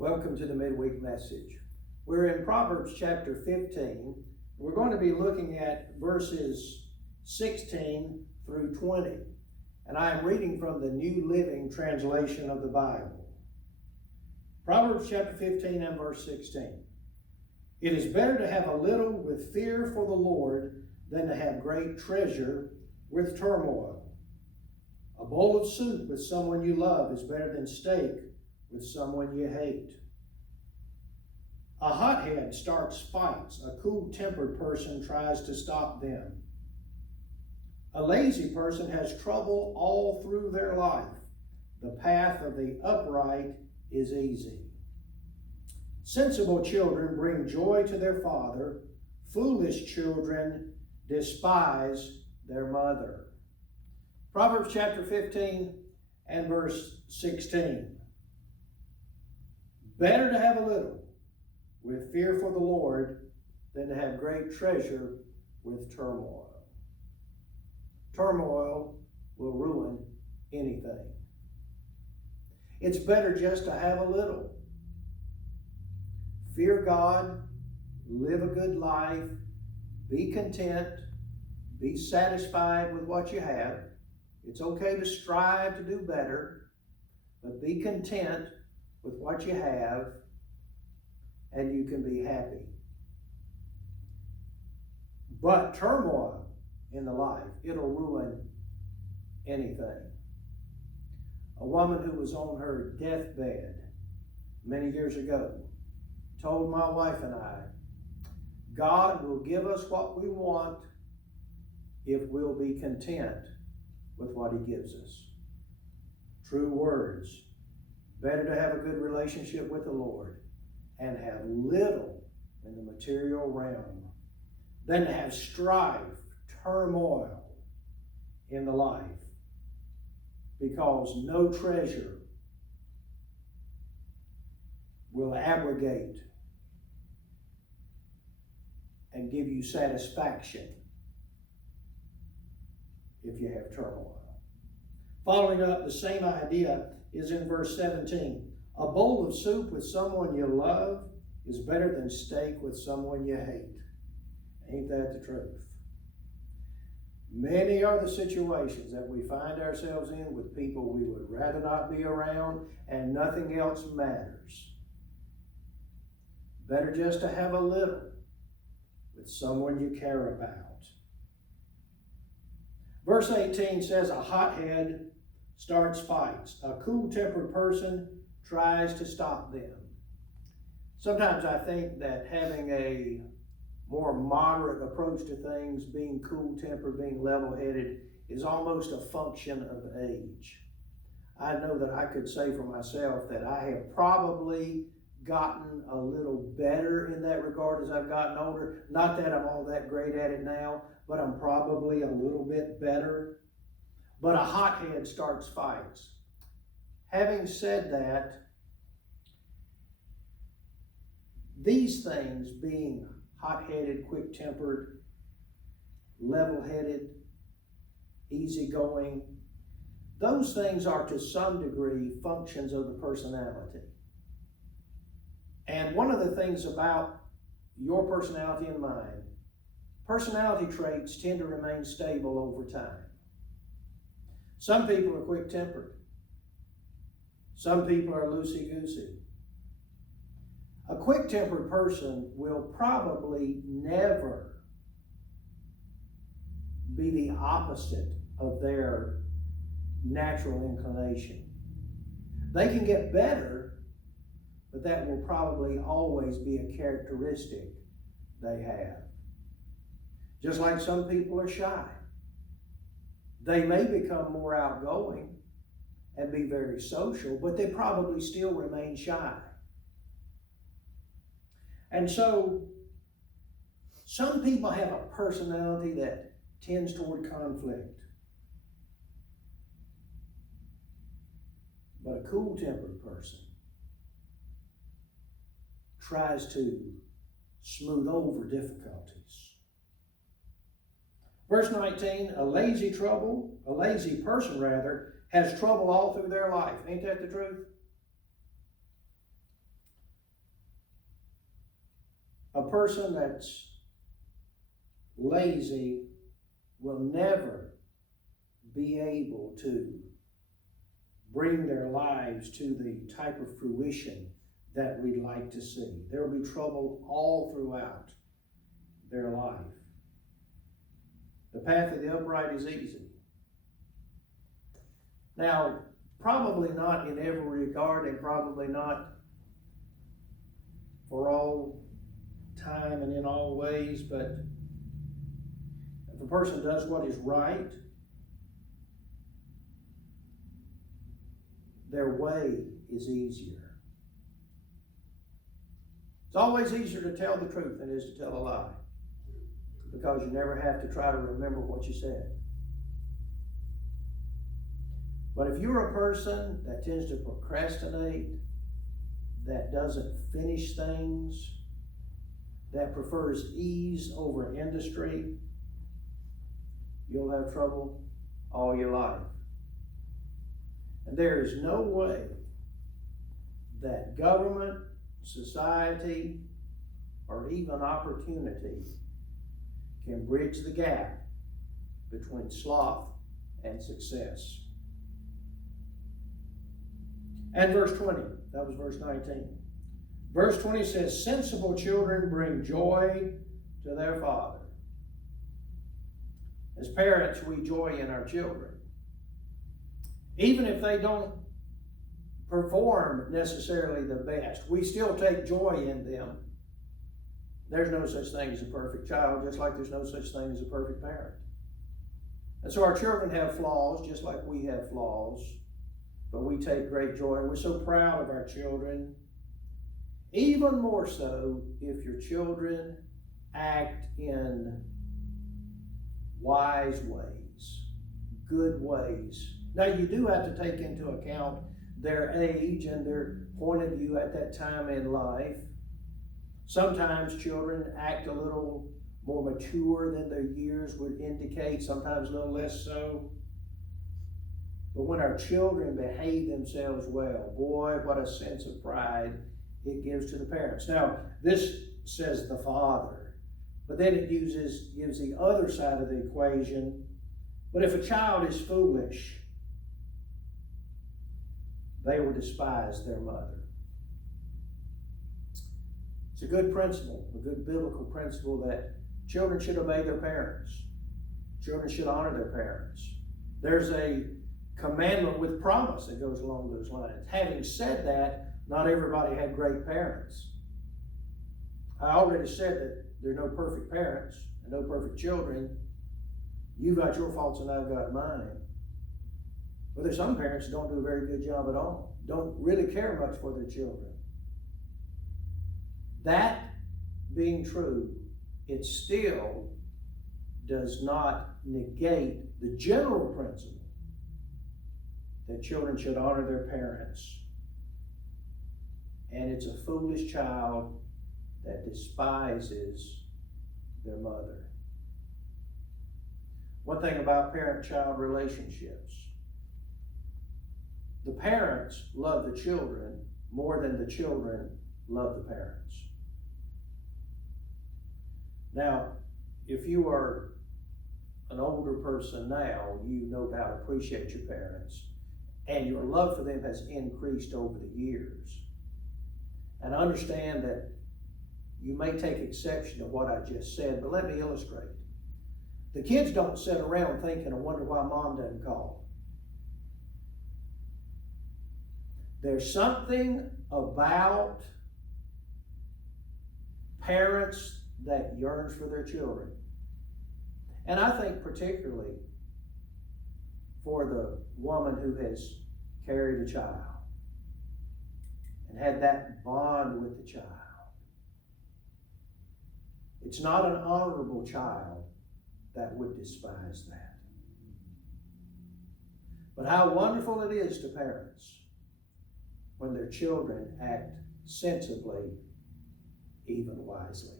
Welcome to the midweek message. We're in Proverbs chapter 15. We're going to be looking at verses 16 through 20. And I am reading from the New Living Translation of the Bible. Proverbs chapter 15 and verse 16. It is better to have a little with fear for the Lord than to have great treasure with turmoil. A bowl of soup with someone you love is better than steak with someone you hate. A hothead starts fights. A cool-tempered person tries to stop them. A lazy person has trouble all through their life. The path of the upright is easy. Sensible children bring joy to their father. Foolish children despise their mother. Proverbs chapter 15 and verse 16. Better to have a little with fear for the Lord than to have great treasure with turmoil. Turmoil will ruin anything. It's better just to have a little. Fear God, live a good life, be content, be satisfied with what you have. It's okay to strive to do better, but be content with what you have, and you can be happy. But turmoil in the life, it'll ruin anything. A woman who was on her deathbed many years ago told my wife and I, God will give us what we want if we'll be content with what he gives us. True words. Better to have a good relationship with the Lord and have little in the material realm than to have strife, turmoil in the life, because no treasure will abrogate and give you satisfaction if you have turmoil. Following up, the same idea is in verse 17. A bowl of soup with someone you love is better than steak with someone you hate. Ain't that the truth? Many are the situations that we find ourselves in with people we would rather not be around, and nothing else matters. Better just to have a little with someone you care about. Verse 18 says, a hothead starts fights. A cool-tempered person tries to stop them. Sometimes I think that having a more moderate approach to things, being cool-tempered, being level-headed, is almost a function of age. I know that I could say for myself that I have probably gotten a little better in that regard as I've gotten older. Not that I'm all that great at it now, but I'm probably a little bit better. But a hothead starts fights. Having said that, these things, being hot-headed, quick-tempered, level-headed, easygoing, those things are to some degree functions of the personality. And one of the things about your personality and mine, personality traits tend to remain stable over time. Some people are quick-tempered. Some people are loosey-goosey. A quick-tempered person will probably never be the opposite of their natural inclination. They can get better, but that will probably always be a characteristic they have. Just like some people are shy. They may become more outgoing and be very social, but they probably still remain shy. And so, some people have a personality that tends toward conflict. But a cool-tempered person tries to smooth over difficulties. Verse 19, a lazy person has trouble all through their life. Ain't that the truth? A person that's lazy will never be able to bring their lives to the type of fruition that we'd like to see. There will be trouble all throughout their life. The path of the upright is easy. Now, probably not in every regard, and probably not for all time and in all ways, but if a person does what is right, their way is easier. It's always easier to tell the truth than it is to tell a lie, because you never have to try to remember what you said. But if you're a person that tends to procrastinate, that doesn't finish things, that prefers ease over industry, you'll have trouble all your life. And there is no way that government, society, or even opportunity can bridge the gap between sloth and success. And verse 20, that was verse 19. Verse 20 says, sensible children bring joy to their father. As parents, we joy in our children. Even if they don't perform necessarily the best, we still take joy in them. There's no such thing as a perfect child, just like there's no such thing as a perfect parent. And so our children have flaws, just like we have flaws, but we take great joy. We're so proud of our children. Even more so if your children act in wise ways, good ways. Now, you do have to take into account their age and their point of view at that time in life. Sometimes children act a little more mature than their years would indicate, sometimes a little less so. But when our children behave themselves well, boy, what a sense of pride it gives to the parents. Now, this says the father, but then it gives the other side of the equation. But if a child is foolish, they will despise their mother. It's a good principle, a good biblical principle, that children should obey their parents. Children should honor their parents. There's a commandment with promise that goes along those lines. Having said that, not everybody had great parents. I already said that there are no perfect parents and no perfect children. You've got your faults and I've got mine. But there's some parents who don't do a very good job at all, don't really care much for their children. That being true, it still does not negate the general principle that children should honor their parents. And it's a foolish child that despises their mother. One thing about parent-child relationships, the parents love the children more than the children love the parents. Now, if you are an older person now, you no doubt appreciate your parents, and your love for them has increased over the years. And understand that you may take exception to what I just said, but let me illustrate. The kids don't sit around thinking, I wonder why mom doesn't call. There's something about parents that yearns for their children. And I think particularly for the woman who has carried a child and had that bond with the child. It's not an honorable child that would despise that. But how wonderful it is to parents when their children act sensibly, even wisely.